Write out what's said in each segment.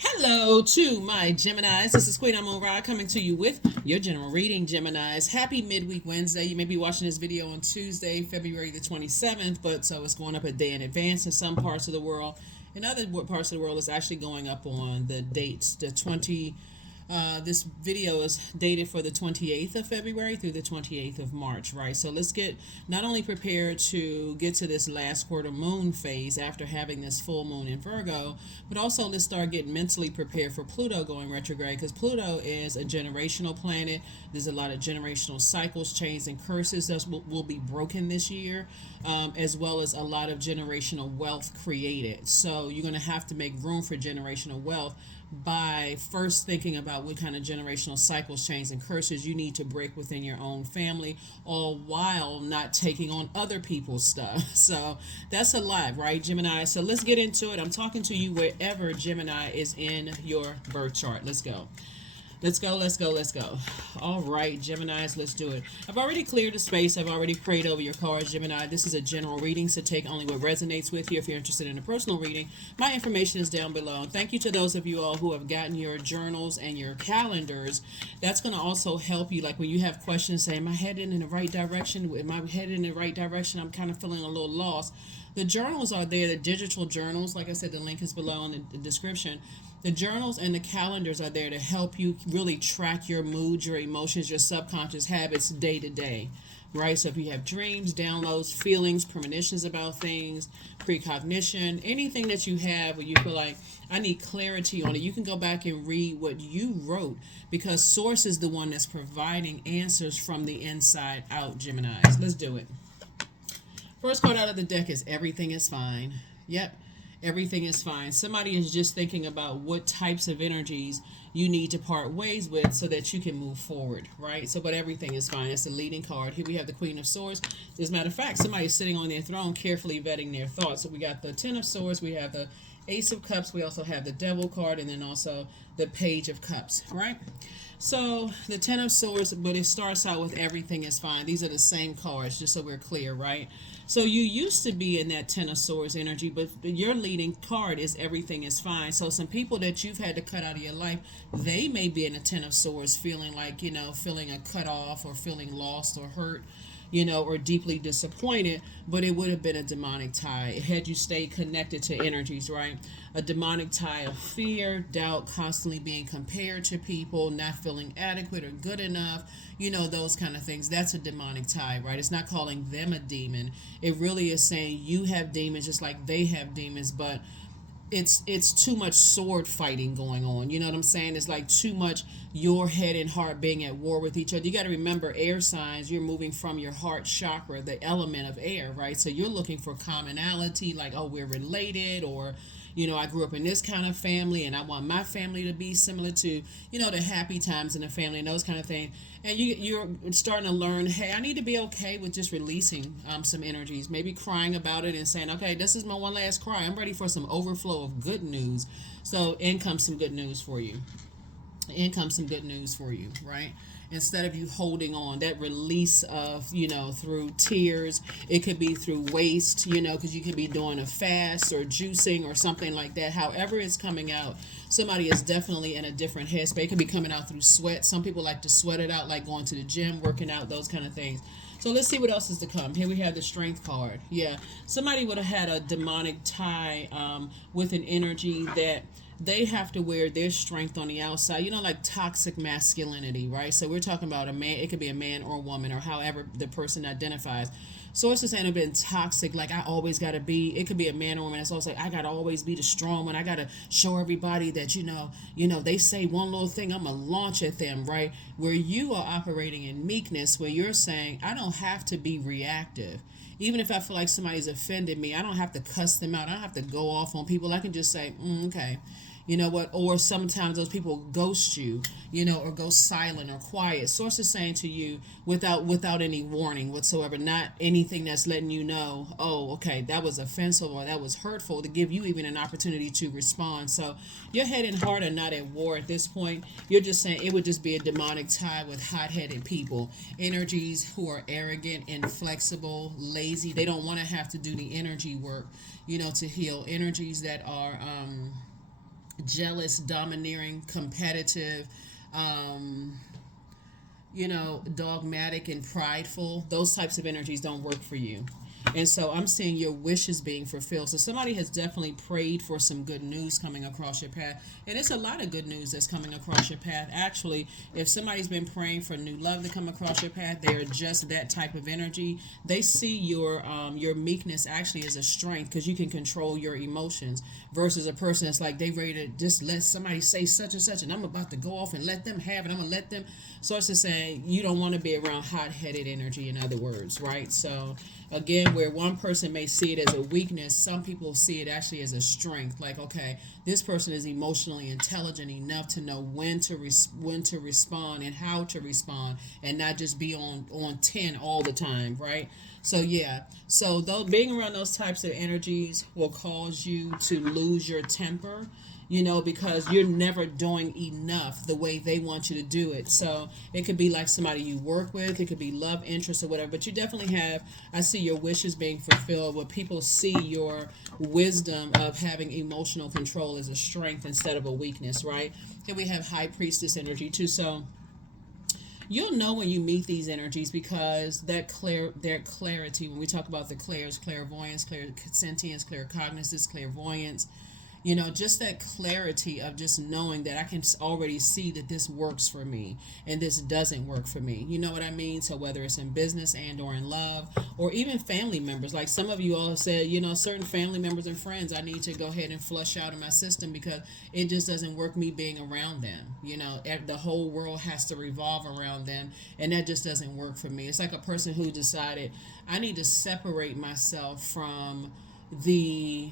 Hello to my Geminis. This is Queen Amun Ra coming to you with your general reading, Geminis. Happy midweek Wednesday. You may be watching this video on Tuesday, February the 27th, but so it's going up a day in advance in some parts of the world. In other parts of the world, it's actually going up on the dates, the 20. This video is dated for the 28th of February through the 28th of March, right? So let's get not only prepared to get to this last quarter moon phase after having this full moon in Virgo, but also let's start getting mentally prepared for Pluto going retrograde, because Pluto is a generational planet. There's a lot of generational cycles, chains, and curses that will be broken this year, as well as a lot of generational wealth created. So you're going to have to make room for generational wealth by first thinking about what kind of generational cycles, chains, and curses you need to break within your own family, all while not taking on other people's stuff. So that's a lot, right, Gemini? So let's get into it. I'm talking to you wherever Gemini is in your birth chart. Let's go. Let's go, let's go, let's go. All right, Geminis, let's do it. I've already cleared the space. I've already prayed over your cards, Gemini. This is a general reading, so take only what resonates with you. If you're interested in a personal reading, my information is down below. Thank you to those of you all who have gotten your journals and your calendars. That's going to also help you, like when you have questions, say, am I heading in the right direction? Am I heading in the right direction? I'm kind of feeling a little lost. The journals are there, the digital journals. Like I said, the link is below in the description. The journals and the calendars are there to help you really track your mood, your emotions, your subconscious habits day to day, right? So if you have dreams, downloads, feelings, premonitions about things, precognition, anything that you have where you feel like I need clarity on it, you can go back and read what you wrote, because Source is the one that's providing answers from the inside out, Geminis. Let's do it. First card out of the deck is Everything is Fine. Yep. Everything is fine. Somebody is just thinking about what types of energies you need to part ways with so that you can move forward, right? So, but everything is fine. It's the leading card. Here we have the Queen of Swords. As a matter of fact, somebody's sitting on their throne carefully vetting their thoughts. So we got the Ten of Swords, we have the Ace of Cups, we also have the Devil card, and then also the Page of Cups, right? So the Ten of Swords, but it starts out with Everything is Fine. These are the same cards, just so we're clear, right? So you used to be in that Ten of Swords energy, but your leading card is Everything is Fine. So some people that you've had to cut out of your life, they may be in a Ten of Swords feeling like, feeling a cut off or feeling lost or hurt, or deeply disappointed, but it would have been a demonic tie had you stayed connected to energies, right? A demonic tie of fear, doubt, constantly being compared to people, not feeling adequate or good enough, those kind of things. That's a demonic tie, right? It's not calling them a demon. It really is saying you have demons just like they have demons, but it's too much sword fighting going on. You know what I'm saying? It's like too much your head and heart being at war with each other. You got to remember, air signs, you're moving from your heart chakra, the element of air, right? So you're looking for commonality, like, oh, we're related, or I grew up in this kind of family and I want my family to be similar to, the happy times in the family and those kind of things. And you're starting to learn, hey, I need to be okay with just releasing some energies, maybe crying about it and saying, okay, this is my one last cry. I'm ready for some overflow of good news. So in comes some good news for you. In comes some good news for you, right? Instead of you holding on, that release of, through tears, it could be through waste, because you could be doing a fast or juicing or something like that. However it's coming out, somebody is definitely in a different headspace. It could be coming out through sweat. Some people like to sweat it out, like going to the gym, working out, those kind of things. So let's see what else is to come. Here we have the Strength card. Yeah, somebody would have had a demonic tie with an energy that they have to wear their strength on the outside, like toxic masculinity, right? So we're talking about a man. It could be a man or a woman or however the person identifies. So it's just saying, been toxic, like I always got to be. It could be a man or woman that's also like, I got to always be the strong one. I got to show everybody that, they say one little thing, I'm going to launch at them, right? Where you are operating in meekness, where you're saying, I don't have to be reactive. Even if I feel like somebody's offended me, I don't have to cuss them out. I don't have to go off on people. I can just say, okay. You know what? Or sometimes those people ghost you, or go silent or quiet. Source is saying to you without any warning whatsoever, not anything that's letting you know, oh, okay, that was offensive or that was hurtful, to give you even an opportunity to respond. So your head and heart are not at war at this point. You're just saying it would just be a demonic tie with hot-headed people, energies who are arrogant, inflexible, lazy. They don't want to have to do the energy work, to heal. Energies that are jealous, domineering, competitive, um, dogmatic and prideful. Those types of energies don't work for you. And so I'm seeing your wishes being fulfilled. So somebody has definitely prayed for some good news coming across your path. And it's a lot of good news that's coming across your path. Actually, if somebody's been praying for new love to come across your path, they are just that type of energy. They see your meekness actually as a strength because you can control your emotions versus a person that's like they ready to just let somebody say such and such and I'm about to go off and let them have it. I'm going to let them. So it's just saying you don't want to be around hot-headed energy, in other words, right? So again, where one person may see it as a weakness, some people see it actually as a strength. Like, okay, this person is emotionally intelligent enough to know when to respond and how to respond, and not just be on 10 all the time, right? So yeah, so though being around those types of energies will cause you to lose your temper, because you're never doing enough the way they want you to do it. So it could be like somebody you work with, it could be love interest or whatever, but you definitely have, I see your wishes being fulfilled where people see your wisdom of having emotional control as a strength instead of a weakness, right? Here we have high priestess energy too. So you'll know when you meet these energies because their clarity, when we talk about the clairs, clairvoyance, clairsentience, claircognizance, clairvoyance, just that clarity of just knowing that I can already see that this works for me and this doesn't work for me. You know what I mean? So whether it's in business and or in love or even family members, like some of you all said, certain family members and friends, I need to go ahead and flush out of my system because it just doesn't work me being around them. The whole world has to revolve around them and that just doesn't work for me. It's like a person who decided I need to separate myself from the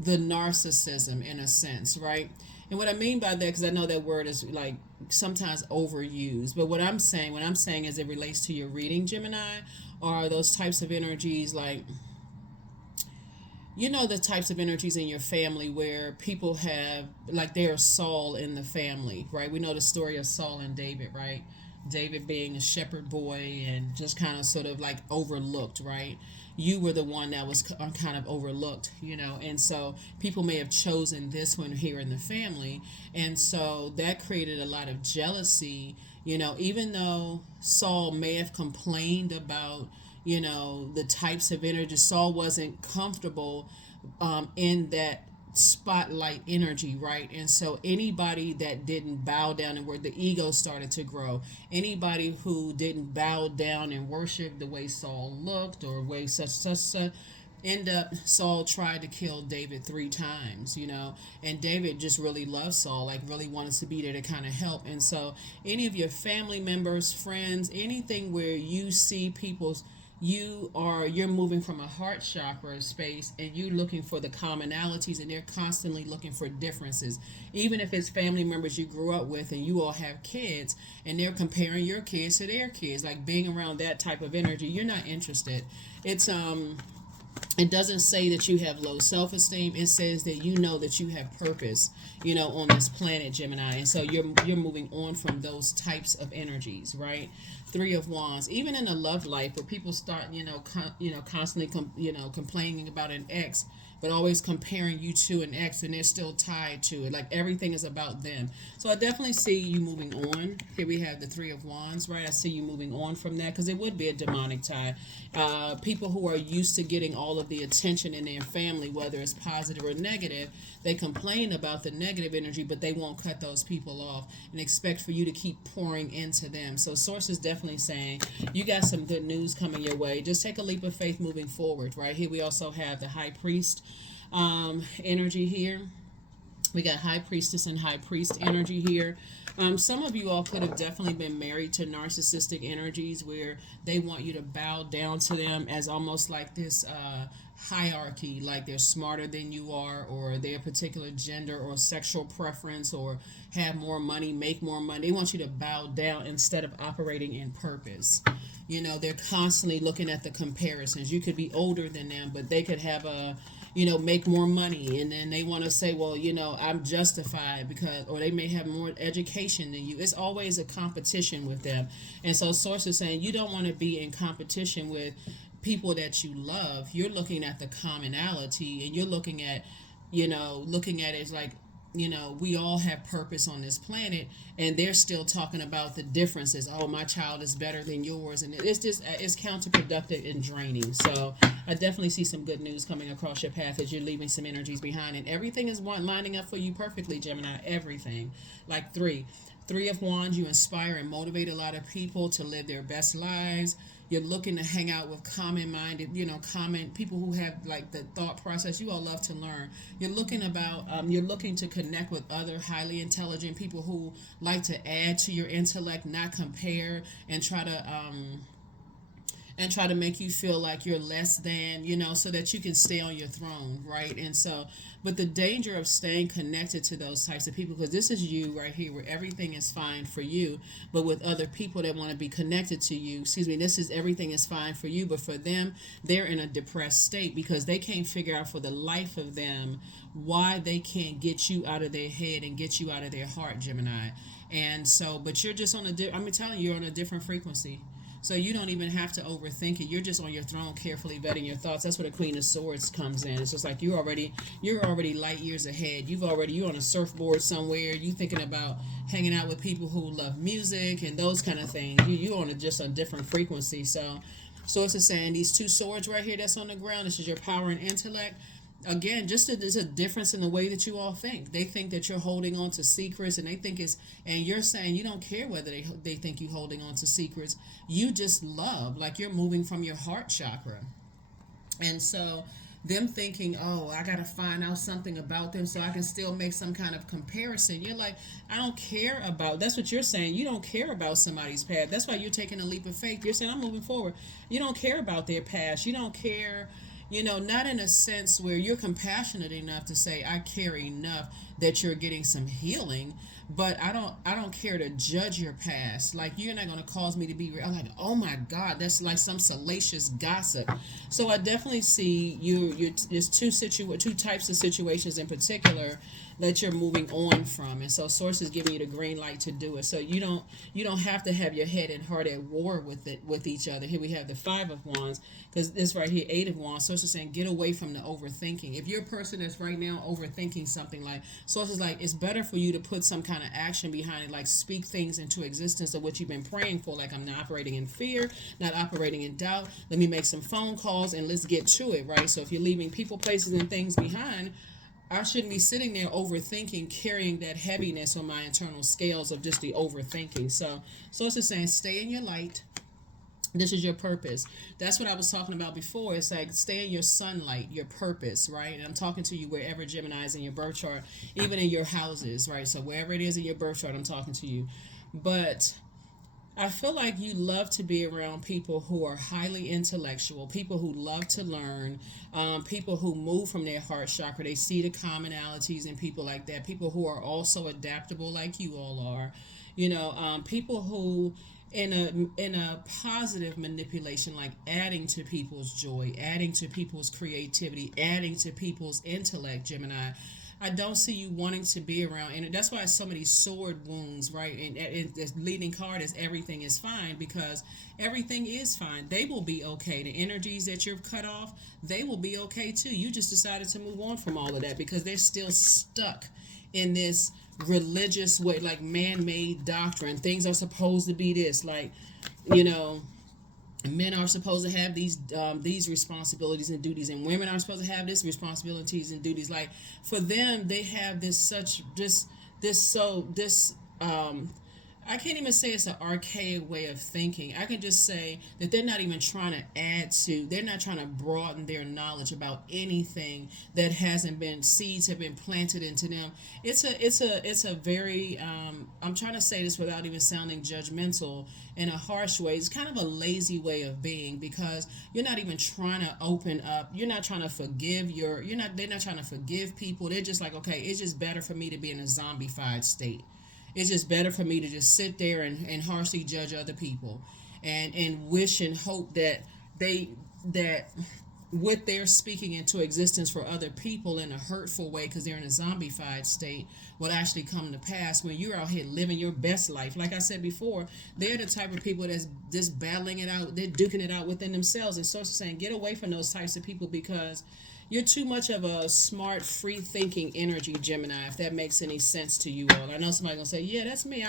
narcissism in a sense, right? And what I mean by that, because I know that word is like sometimes overused, but what I'm saying as it relates to your reading, Gemini, are those types of energies like, the types of energies in your family where people have, like they are Saul in the family, right? We know the story of Saul and David, right? David being a shepherd boy and just kind of sort of like overlooked, right? You were the one that was kind of overlooked, and so people may have chosen this one here in the family. And so that created a lot of jealousy, even though Saul may have complained about, the types of energy. Saul wasn't comfortable in that spotlight energy, right? And so anybody that didn't bow down and where the ego started to grow, anybody who didn't bow down and worship the way Saul looked or way such end up, Saul tried to kill David 3 times, and David just really loved Saul, like really wanted to be there to kind of help. And so any of your family members, friends, anything where you see people's, you're moving from a heart chakra space and you're looking for the commonalities and they're constantly looking for differences. Even if it's family members you grew up with and you all have kids and they're comparing your kids to their kids, like being around that type of energy, you're not interested. It doesn't say that you have low self-esteem. It says that that you have purpose, on this planet, Gemini. And so you're moving on from those types of energies, right? 3 of Wands. Even in a love life where people start, constantly, complaining about an ex, but always comparing you to an ex and they're still tied to it. Like everything is about them. So I definitely see you moving on. Here we have the 3 of Wands, right? I see you moving on from that because it would be a demonic tie. People who are used to getting all of the attention in their family, whether it's positive or negative, they complain about the negative energy, but they won't cut those people off and expect for you to keep pouring into them. So Source is definitely saying you got some good news coming your way. Just take a leap of faith moving forward, right? Here we also have the High Priest energy here. We got High Priestess and High Priest energy here. Some of you all could have definitely been married to narcissistic energies where they want you to bow down to them as almost like this hierarchy, like they're smarter than you are, or their particular gender or sexual preference, or have more money, make more money. They want you to bow down instead of operating in purpose. They're constantly looking at the comparisons. You could be older than them, but they could have make more money, and then they want to say, well, I'm justified because, or they may have more education than you. It's always a competition with them. And so Source is saying you don't want to be in competition with people that you love. You're looking at the commonality and you're looking at looking at it as like, we all have purpose on this planet, and they're still talking about the differences. Oh, my child is better than yours, and it's counterproductive and draining. So I definitely see some good news coming across your path as you're leaving some energies behind, and everything is lining up for you perfectly, Gemini. Everything, like Three of Wands, you inspire and motivate a lot of people to live their best lives. You're looking to hang out with common minded, common people who have like the thought process. You all love to learn. You're looking to connect with other highly intelligent people who like to add to your intellect, not compare, and try to make you feel like you're less than, so that you can stay on your throne, right? And so, but the danger of staying connected to those types of people, because this is you right here, where everything is fine for you, but with other people that want to be connected to you, this is everything is fine for you, but for them, they're in a depressed state because they can't figure out for the life of them why they can't get you out of their head and get you out of their heart, Gemini. And so, but you're just I'm telling you, you're on a different frequency. So you don't even have to overthink it. You're just on your throne, carefully vetting your thoughts. That's where the Queen of Swords comes in. It's just like you're already light years ahead. You're on a surfboard somewhere. You thinking about hanging out with people who love music and those kind of things. You're on just a different frequency. So it's just saying these two swords right here that's on the ground. This is your power and intellect. Again, there's a difference in the way that you all think. They think that you're holding on to secrets, and and you're saying you don't care whether they think you holding on to secrets. You just love, like you're moving from your heart chakra. And so them thinking, oh, I got to find out something about them so I can still make some kind of comparison. You're like, I don't care about, that's what you're saying. You don't care about somebody's past. That's why you're taking a leap of faith. You're saying, I'm moving forward. You don't care about their past. You don't care, not in a sense where you're compassionate enough to say, I care enough that you're getting some healing, but I don't care to judge your past. Like, you're not going to cause me to be I'm like, oh my God, that's like some salacious gossip. So I definitely see there's two types of situations in particular that you're moving on from, and so source is giving you the green light to do it. So you don't have to have your head and heart at war with each other. Here we have the Five of Wands, because this right here, Eight of Wands. Source is saying get away from the overthinking. If you're a person that's right now overthinking something, like source is like, it's better for you to put some kind of action behind it, like speak things into existence of what you've been praying for. Like, I'm not operating in fear, not operating in doubt. Let me make some phone calls and let's get to it, right? So if you're leaving people, places, and things behind, I shouldn't be sitting there overthinking, carrying that heaviness on my internal scales of just the overthinking. So it's just saying, stay in your light. This is your purpose. That's what I was talking about before. It's like, stay in your sunlight, your purpose, right? And I'm talking to you wherever Gemini is in your birth chart, even in your houses, right? So wherever it is in your birth chart, I'm talking to you. But I feel like you love to be around people who are highly intellectual, people who love to learn, people who move from their heart chakra. They see the commonalities in people like that, people who are also adaptable like you all are, people who in a positive manipulation, like adding to people's joy, adding to people's creativity, adding to people's intellect, Gemini. I don't see you wanting to be around, and that's why so many sword wounds, right? And the leading card is everything is fine, because everything is fine. They will be okay. The energies that you've cut off, they will be okay too. You just decided to move on from all of that because they're still stuck in this religious way, like man-made doctrine. Things are supposed to be this, like, men are supposed to have these responsibilities and duties, and women are supposed to have this responsibilities and duties. Like, for them, they have I can't even say it's an archaic way of thinking. I can just say that they're not even trying to they're not trying to broaden their knowledge about anything that hasn't been, seeds have been planted into them. It's a very, I'm trying to say this without even sounding judgmental in a harsh way. It's kind of a lazy way of being, because you're not even trying to open up. You're not trying to forgive they're not trying to forgive people. They're just like, okay, it's just better for me to be in a zombified state. It's just better for me to just sit there and harshly judge other people, and wish and hope that what they're speaking into existence for other people in a hurtful way, because they're in a zombified state, will actually come to pass when you're out here living your best life. Like I said before, they're the type of people that's just battling it out. They're duking it out within themselves. And so saying, get away from those types of people, because you're too much of a smart, free thinking energy, Gemini, if that makes any sense to you all. I know somebody gonna say, yeah, that's me.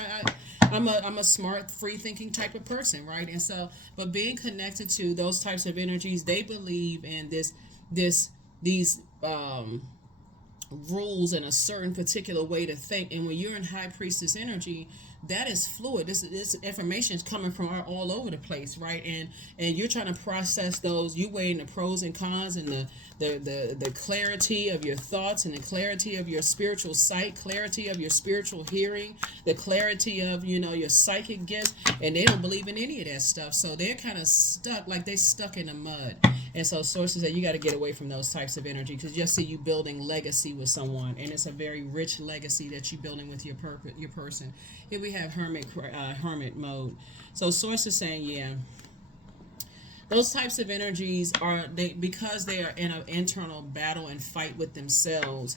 I'm a smart, free thinking type of person, right? And so, but being connected to those types of energies, they believe in these rules and a certain particular way to think. And when you're in high priestess energy, that is fluid. This information is coming from all over the place, right? And you're trying to process those. You weighing the pros and cons and the clarity of your thoughts and the clarity of your spiritual sight, clarity of your spiritual hearing, the clarity of your psychic gifts. And they don't believe in any of that stuff, so they're kind of stuck, like they stuck in the mud. And so sources that you got to get away from those types of energy, because you'll see you building legacy with someone, and it's a very rich legacy that you're building with your person. Here we have hermit mode. So sources saying, yeah, those types of energies because they are in an internal battle and fight with themselves,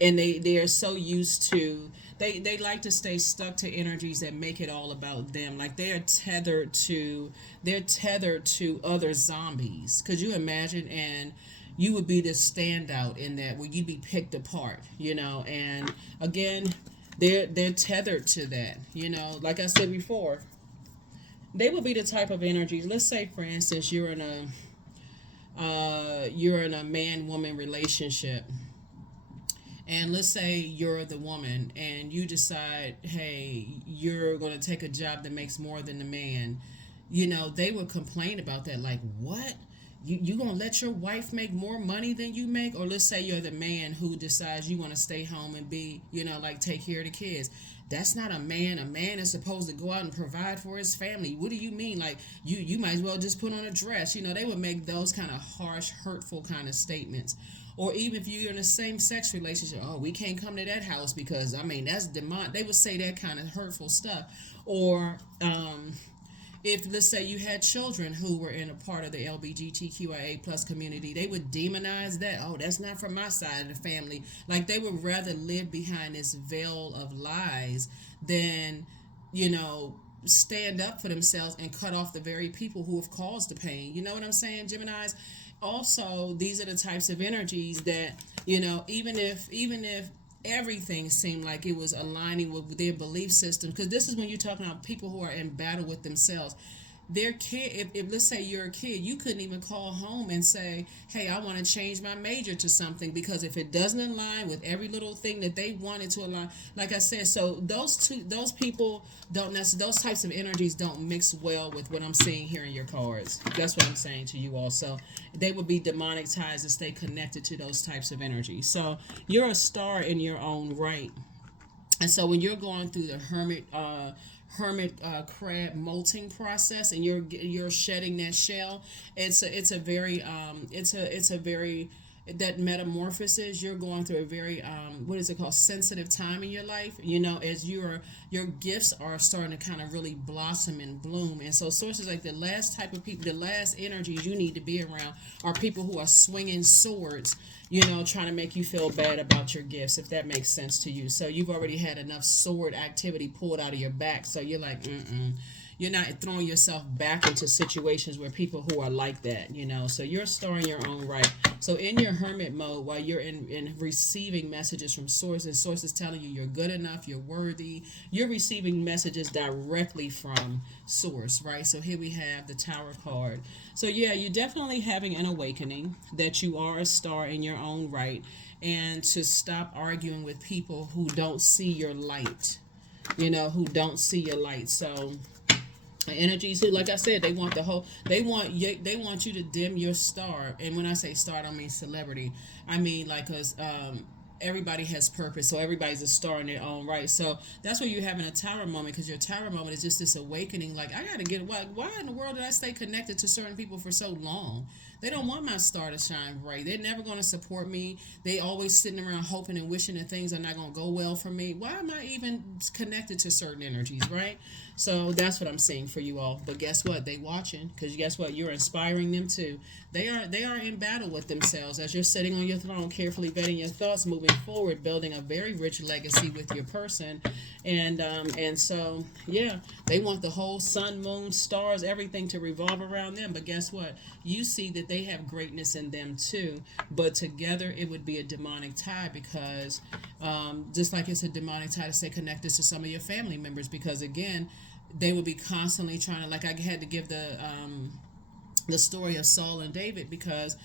and they are so used to they like to stay stuck to energies that make it all about them. Like they're tethered to other zombies. Could you imagine? And you would be the standout in that, where you'd be picked apart, and again, they're tethered to that, like I said before. They would be the type of energies. Let's say, for instance, you're in a man-woman relationship, and let's say you're the woman and you decide, hey, you're going to take a job that makes more than the man. They would complain about that. Like, what? You going to let your wife make more money than you make? Or let's say you're the man who decides you want to stay home and be, like take care of the kids. That's not a man. A man is supposed to go out and provide for his family. What do you mean? Like, you might as well just put on a dress. They would make those kind of harsh, hurtful kind of statements. Or even if you're in a same-sex relationship, oh, we can't come to that house because, that's demonic. They would say that kind of hurtful stuff. Or if, let's say, you had children who were in a part of the LGBTQIA plus community, they would demonize that. Oh, that's not from my side of the family. Like, they would rather live behind this veil of lies than, stand up for themselves and cut off the very people who have caused the pain. You know what I'm saying, Geminis? Also, these are the types of energies that, even if everything seemed like it was aligning with their belief system, because this is when you're talking about people who are in battle with themselves. Their kid, if let's say you're a kid, you couldn't even call home and say, hey, I want to change my major to something, because if it doesn't align with every little thing that they wanted to align, like I said, so those people don't necessarily, those types of energies don't mix well with what I'm seeing here in your cards. That's what I'm saying to you all. So they would be demonic ties to stay connected to those types of energies. So you're a star in your own right. And so when you're going through the hermit crab molting process, and you're shedding that shell, it's a very that metamorphosis, you're going through a very what is it called, sensitive time in your life, as your gifts are starting to kind of really blossom and bloom. And so sources like the last type of people, the last energies you need to be around are people who are swinging swords, trying to make you feel bad about your gifts, if that makes sense to you. So you've already had enough sword activity pulled out of your back, so you're like, you're not throwing yourself back into situations where people who are like that, so you're a star in your own right. So in your hermit mode, while you're in receiving messages from sources telling you you're good enough, you're worthy, you're receiving messages directly from source, right? So here we have the Tower card. So yeah, you're definitely having an awakening that you are a star in your own right, and to stop arguing with people who don't see your light, who don't see your light. So energies who, like I said, they want you to dim your star. And when I say star, I don't mean celebrity. I mean like everybody has purpose, so everybody's a star in their own right. So that's where you're having a tower moment, because your tower moment is just this awakening. Like, I gotta get why in the world did I stay connected to certain people for so long? They don't want my star to shine bright. They're never going to support me. They always sitting around hoping and wishing that things are not going to go well for me. Why am I even connected to certain energies, right? So that's what I'm seeing for you all. But guess what? They watching, because guess what? You're inspiring them too. They are in battle with themselves as you're sitting on your throne, carefully vetting your thoughts, moving forward, building a very rich legacy with your person. And so yeah, they want the whole sun, moon, stars, everything to revolve around them. But guess what? You see that they have greatness in them too, but together it would be a demonic tie because just like it's a demonic tie to stay connected to some of your family members, because again, they would be constantly trying to, like I had to give the story of Saul and David, because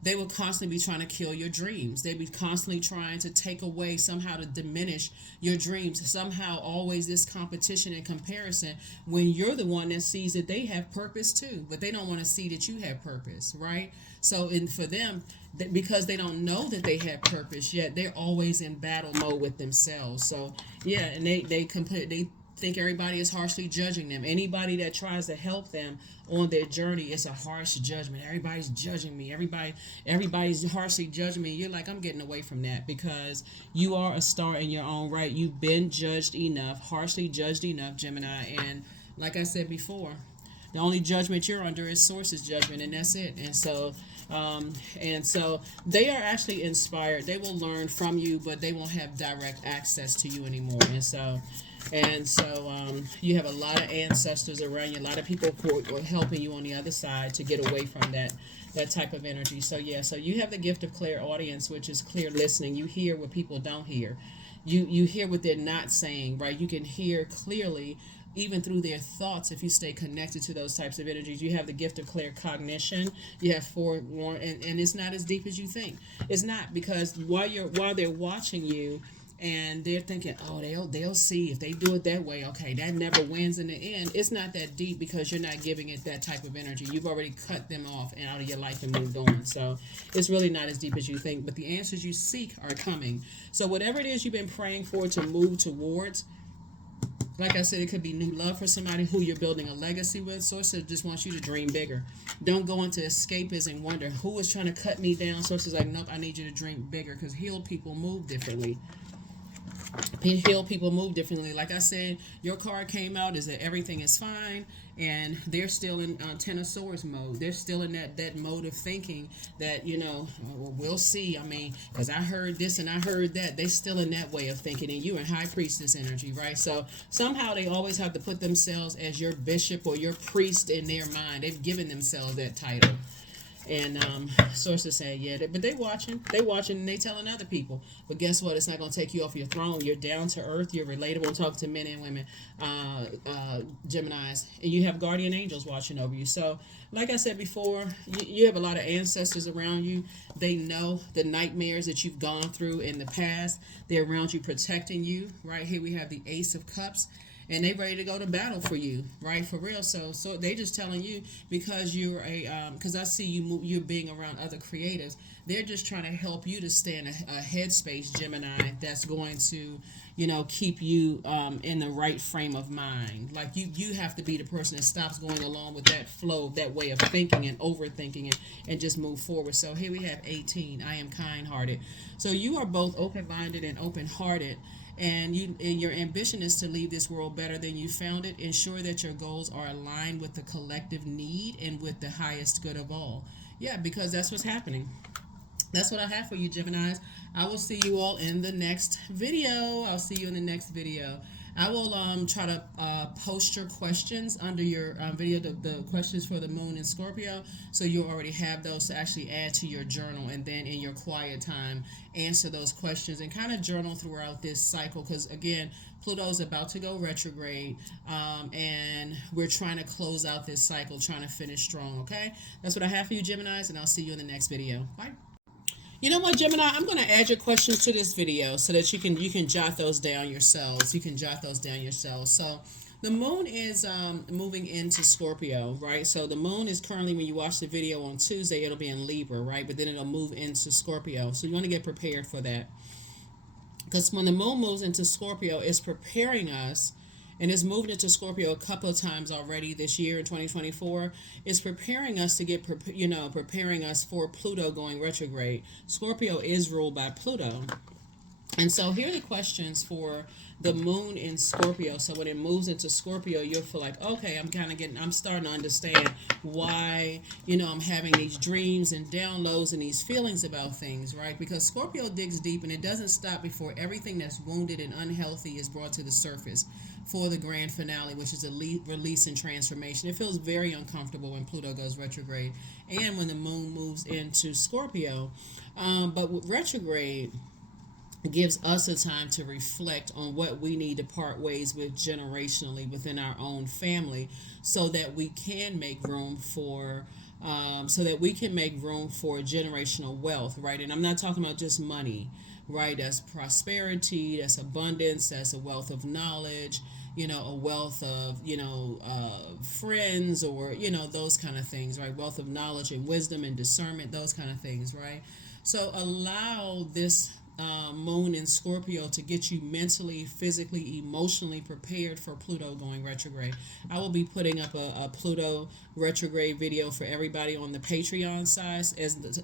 they will constantly be trying to kill your dreams. They'd be constantly trying to take away, somehow to diminish your dreams. Somehow always this competition and comparison when you're the one that sees that they have purpose too, but they don't want to see that you have purpose, right? So for them, because they don't know that they have purpose yet, they're always in battle mode with themselves. So yeah, and they think everybody is harshly judging them. Anybody that tries to help them on their journey, it's a harsh judgment. Everybody's judging me. Everybody's harshly judging me. You're like, I'm getting away from that, because you are a star in your own right. You've been judged enough, harshly judged enough, Gemini. And like I said before, the only judgment you're under is Source's judgment, and that's it. And so they are actually inspired. They will learn from you, but they won't have direct access to you anymore. And so you have a lot of ancestors around you, a lot of people who are helping you on the other side to get away from that type of energy. So yeah, so you have the gift of clairaudience, which is clear listening. You hear what people don't hear. You hear what they're not saying, right? You can hear clearly even through their thoughts if you stay connected to those types of energies. You have the gift of claircognition. You have forewarn, and it's not as deep as you think. It's not, because while they're watching you, and they're thinking, oh, they'll see if they do it that way. Okay, that never wins in the end. It's not that deep, because you're not giving it that type of energy. You've already cut them off and out of your life and moved on. So it's really not as deep as you think. But the answers you seek are coming. So whatever it is you've been praying for to move towards, like I said, it could be new love for somebody who you're building a legacy with. Source just wants you to dream bigger. Don't go into escapism and wonder who is trying to cut me down. Source is like, nope, I need you to dream bigger, because healed people move differently. Heal people move differently. Like I said, your card came out is that everything is fine, and they're still in Ten of Swords mode. They're still in that mode of thinking that, well, we'll see. I mean, because I heard this and I heard that. They still in that way of thinking, and you in High Priestess energy, right? So somehow they always have to put themselves as your bishop or your priest in their mind. They've given themselves that title. And sources say, yeah, but they watching, and they telling other people. But guess what? It's not going to take you off your throne. You're down to earth. You're relatable and talk to men and women, Geminis. And you have guardian angels watching over you. So, like I said before, you have a lot of ancestors around you. They know the nightmares that you've gone through in the past. They're around you protecting you. Right here we have the Ace of Cups. And they ready to go to battle for you, right? For real. So they just telling you, because you're because I see you're being around other creatives. They're just trying to help you to stay in a headspace, Gemini, that's going to, keep you in the right frame of mind. Like you have to be the person that stops going along with that flow, that way of thinking and overthinking it, and just move forward. So here we have 18. I am kind-hearted. So you are both open-minded and open-hearted. And your ambition is to leave this world better than you found it. Ensure that your goals are aligned with the collective need and with the highest good of all. Yeah, because that's what's happening. That's what I have for you, Geminis. I will see you all in the next video. I'll see you in the next video. I will try to post your questions under your video, the questions for the moon in Scorpio, so you'll already have those to actually add to your journal, and then in your quiet time answer those questions and kind of journal throughout this cycle, because again, Pluto's about to go retrograde, and we're trying to close out this cycle, trying to finish strong. Okay, that's what I have for you, Geminis, and I'll see you in the next video. Bye. You know what, Gemini? I'm going to add your questions to this video so that you can jot those down yourselves. So the moon is moving into Scorpio, right? So the moon is currently, when you watch the video on Tuesday, it'll be in Libra, right? But then it'll move into Scorpio. So you want to get prepared for that. Because when the moon moves into Scorpio, it's preparing us, and it's moved into Scorpio a couple of times already this year in 2024. It's preparing us to preparing us for Pluto going retrograde. Scorpio is ruled by Pluto. And so here are the questions for the moon in Scorpio. So when it moves into Scorpio, you'll feel like, okay, I'm starting to understand why, I'm having these dreams and downloads and these feelings about things, right? Because Scorpio digs deep and it doesn't stop before everything that's wounded and unhealthy is brought to the surface for the grand finale, which is a release and transformation. It feels very uncomfortable when Pluto goes retrograde and when the moon moves into Scorpio. But with retrograde, gives us a time to reflect on what we need to part ways with generationally within our own family so that we can make room for generational wealth, right? And I'm not talking about just money, right? That's prosperity, that's abundance, that's a wealth of knowledge, a wealth of, friends, or, those kind of things, right? Wealth of knowledge and wisdom and discernment, those kind of things, right? So allow this moon in Scorpio to get you mentally, physically, emotionally prepared for Pluto going retrograde. I will be putting up a Pluto retrograde video for everybody on the Patreon side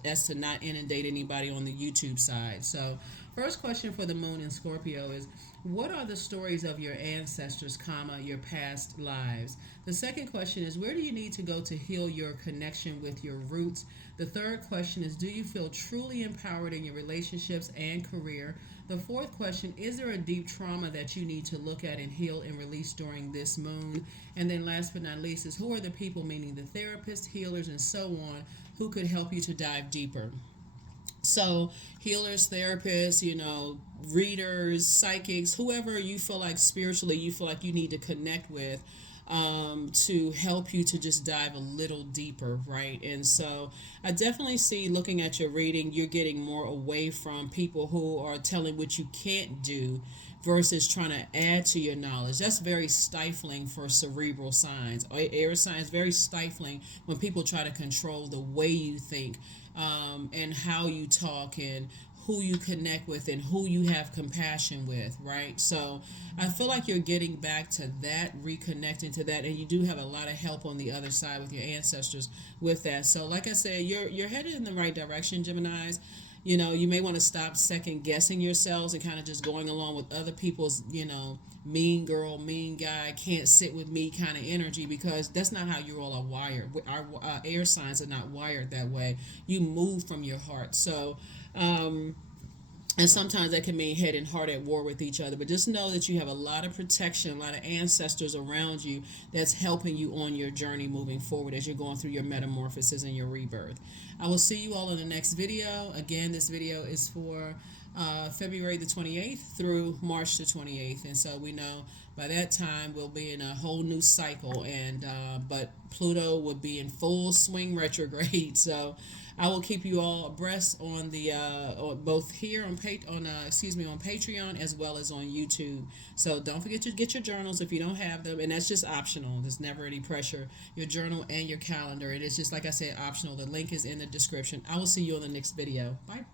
as to not inundate anybody on the YouTube side. So first question for the moon in Scorpio is, what are the stories of your ancestors, your past lives? The second question is, where do you need to go to heal your connection with your roots? The third question is, do you feel truly empowered in your relationships and career? The fourth question, is there a deep trauma that you need to look at and heal and release during this moon? And then last but not least is, who are the people, meaning the therapists, healers, and so on, who could help you to dive deeper? So healers, therapists, readers, psychics, whoever you feel like spiritually you feel like you need to connect with, to help you to just dive a little deeper, right? And so I definitely see, looking at your reading, you're getting more away from people who are telling what you can't do versus trying to add to your knowledge. That's very stifling for cerebral signs. Air signs, very stifling when people try to control the way you think, and how you talk and who you connect with and who you have compassion with, right? So I feel like you're getting back to that, reconnecting to that, and you do have a lot of help on the other side with your ancestors with that. So like I said, you're headed in the right direction, Geminis. You may want to stop second guessing yourselves and kind of just going along with other people's, mean girl, mean guy, can't sit with me kind of energy, because that's not how you all are wired. Our air signs are not wired that way. You move from your heart. So, and sometimes that can mean head and heart at war with each other. But just know that you have a lot of protection, a lot of ancestors around you that's helping you on your journey moving forward as you're going through your metamorphosis and your rebirth. I will see you all in the next video. Again, this video is for February the 28th through March the 28th. And so we know by that time we'll be in a whole new cycle. And but Pluto will be in full swing retrograde. So I will keep you all abreast on the both here on Patreon as well as on YouTube. So don't forget to get your journals if you don't have them, and that's just optional. There's never any pressure. Your journal and your calendar. It is just, like I said, optional. The link is in the description. I will see you on the next video. Bye.